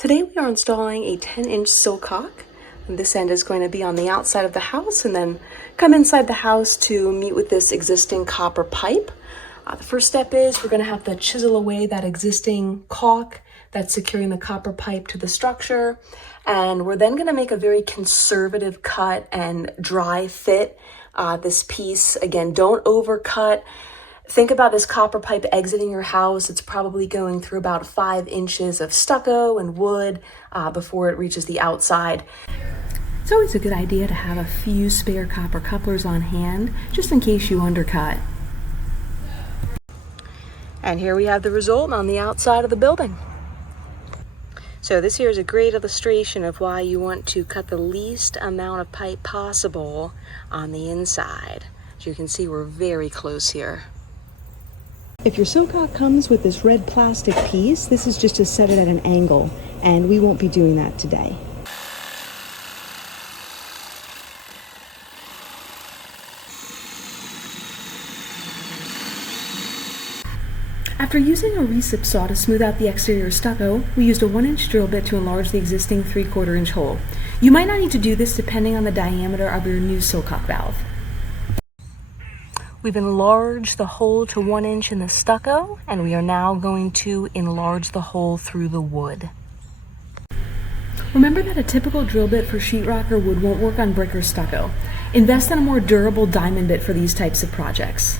Today we are installing a 10-inch Sillcock. This end is going to be on the outside of the house and then come inside the house to meet with this existing copper pipe. The first step is we're going to have to chisel away that existing caulk that's securing the copper pipe to the structure. And we're then going to make a very conservative cut and dry fit this piece. Again, don't overcut. Think about this copper pipe exiting your house. It's probably going through about 5 inches of stucco and wood before it reaches the outside. It's always a good idea to have a few spare copper couplers on hand, just in case you undercut. And here we have the result on the outside of the building. So this here is a great illustration of why you want to cut the least amount of pipe possible on the inside. As you can see, we're very close here. If your Sillcock comes with this red plastic piece, this is just to set it at an angle, and we won't be doing that today. After using a recip saw to smooth out the exterior stucco, we used a 1-inch drill bit to enlarge the existing 3/4 inch hole. You might not need to do this depending on the diameter of your new Sillcock valve. We've enlarged the hole to 1 inch in the stucco, and we are now going to enlarge the hole through the wood. Remember that a typical drill bit for sheetrock or wood won't work on brick or stucco. Invest in a more durable diamond bit for these types of projects.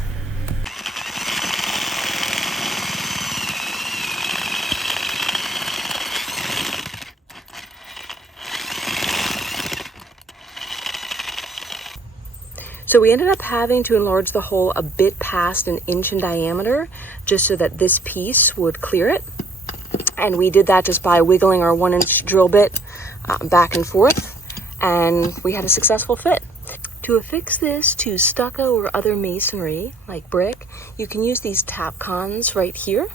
So we ended up having to enlarge the hole a bit past 1 inch in diameter, just so that this piece would clear it. And we did that just by wiggling our 1-inch drill bit back and forth, and we had a successful fit. To affix this to stucco or other masonry, like brick, you can use these Tapcons right here.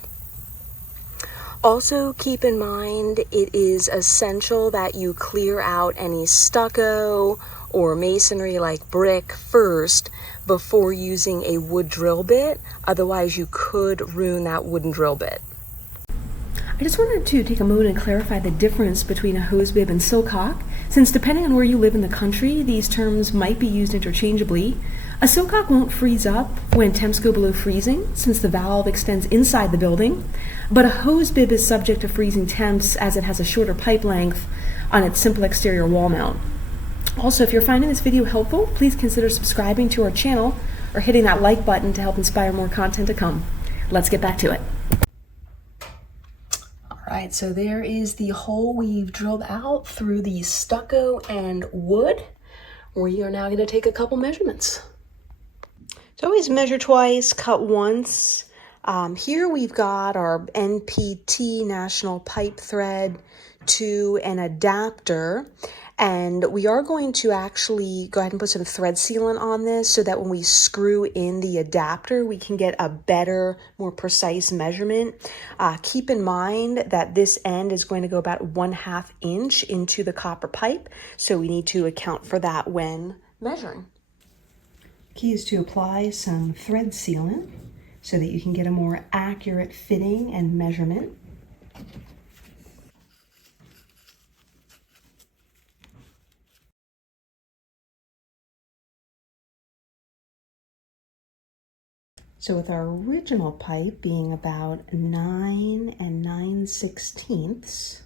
Also keep in mind it is essential that you clear out any stucco or masonry like brick first before using a wood drill bit. Otherwise you could ruin that wooden drill bit. I just wanted to take a moment and clarify the difference between a hose bib and Sillcock, since depending on where you live in the country, these terms might be used interchangeably. A Sillcock won't freeze up when temps go below freezing, since the valve extends inside the building, but a hose bib is subject to freezing temps as it has a shorter pipe length on its simple exterior wall mount. Also, if you're finding this video helpful, please consider subscribing to our channel or hitting that like button to help inspire more content to come. Let's get back to it. All right, so there is the hole we've drilled out through the stucco and wood. We are now going to take a couple measurements. So always measure twice, cut once. Here we've got our NPT National Pipe Thread to an adapter. And we are going to actually go ahead and put some thread sealant on this so that when we screw in the adapter, we can get a better, more precise measurement. Keep in mind that this end is going to go about 1/2 inch into the copper pipe, so we need to account for that when measuring. Key is to apply some thread sealant so that you can get a more accurate fitting and measurement. So with our original pipe being about 9 9/16,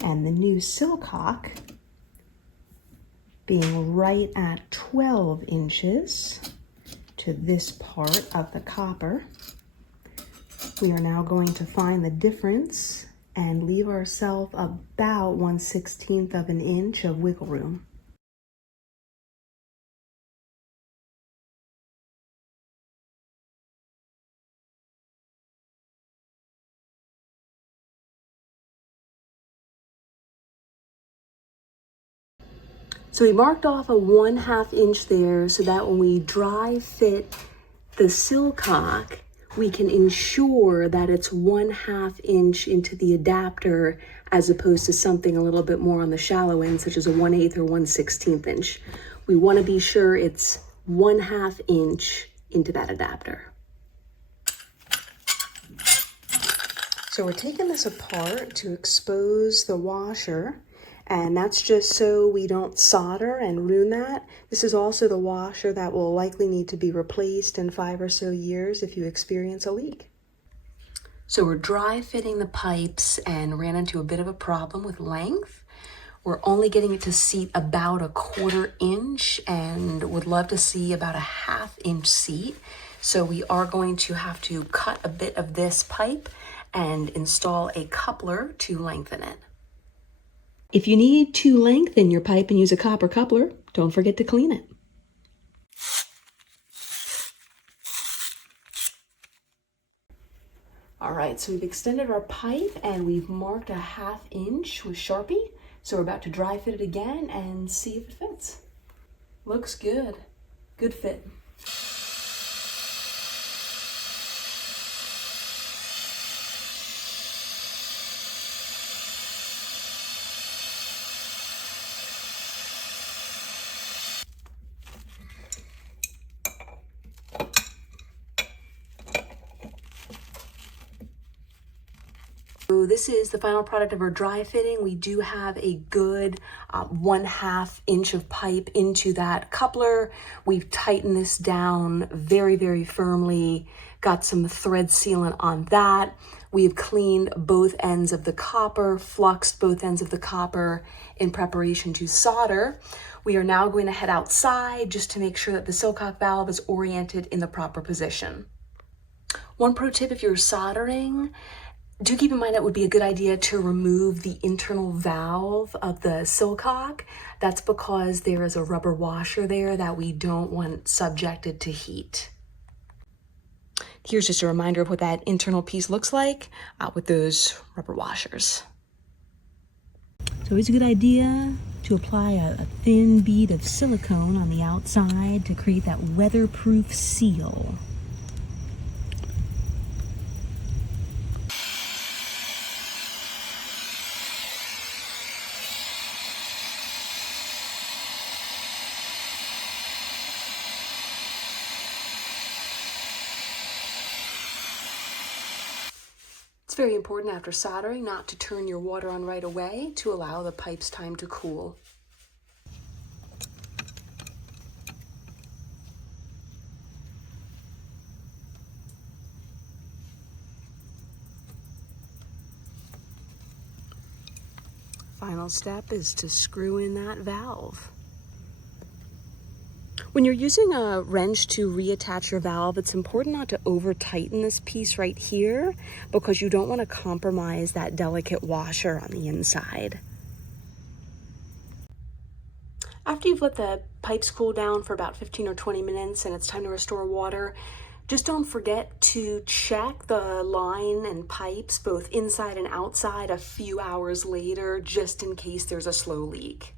and the new Sillcock being right at 12 inches to this part of the copper, we are now going to find the difference and leave ourselves about 1/16 of an inch of wiggle room. So we marked off a 1/2 inch there so that when we dry fit the Sillcock, we can ensure that it's 1/2 inch into the adapter as opposed to something a little bit more on the shallow end, such as a 1/8 or 1/16 inch. We want to be sure it's 1/2 inch into that adapter. So we're taking this apart to expose the washer, and that's just so we don't solder and ruin that. This is also the washer that will likely need to be replaced in 5 or so years if you experience a leak. So we're dry fitting the pipes and ran into a bit of a problem with length. We're only getting it to seat about 1/4 inch and would love to see about 1/2 inch seat. So we are going to have to cut a bit of this pipe and install a coupler to lengthen it. If you need to lengthen your pipe and use a copper coupler, don't forget to clean it. All right, so we've extended our pipe and we've marked 1/2 inch with Sharpie. So we're about to dry fit it again and see if it fits. Looks good. Good fit. So this is the final product of our dry fitting. We do have a good 1/2 inch of pipe into that coupler. We've tightened this down very, very firmly, got some thread sealant on that. We've cleaned both ends of the copper, fluxed both ends of the copper in preparation to solder. We are now going to head outside just to make sure that the Sillcock valve is oriented in the proper position. One pro tip if you're soldering, do keep in mind it would be a good idea to remove the internal valve of the Sillcock. That's because there is a rubber washer there that we don't want subjected to heat. Here's just a reminder of what that internal piece looks like with those rubber washers. It's always a good idea to apply a thin bead of silicone on the outside to create that weatherproof seal. It's very important after soldering not to turn your water on right away to allow the pipes time to cool. Final step is to screw in that valve. When you're using a wrench to reattach your valve, it's important not to over tighten this piece right here because you don't want to compromise that delicate washer on the inside. After you've let the pipes cool down for about 15 or 20 minutes and it's time to restore water, just don't forget to check the line and pipes both inside and outside a few hours later just in case there's a slow leak.